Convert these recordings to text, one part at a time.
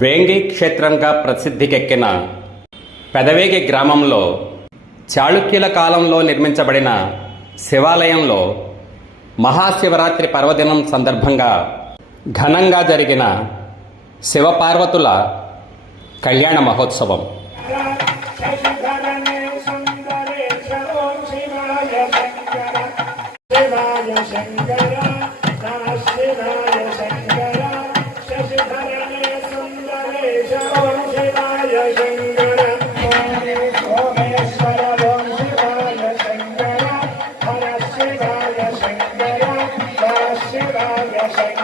వేంగి క్షేత్రంగా ప్రసిద్ధికెక్కిన పెదవేగి గ్రామంలో చాళుక్యుల కాలంలో నిర్మించబడిన శివాలయంలో మహాశివరాత్రి పర్వదినం సందర్భంగా ఘనంగా జరిగిన శివపార్వతుల కళ్యాణ మహోత్సవం. శంకర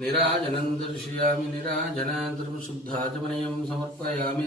నిరాజనం దర్శయామి నిరాజనాంతరం శుద్ధాచమనయం సమర్పయామి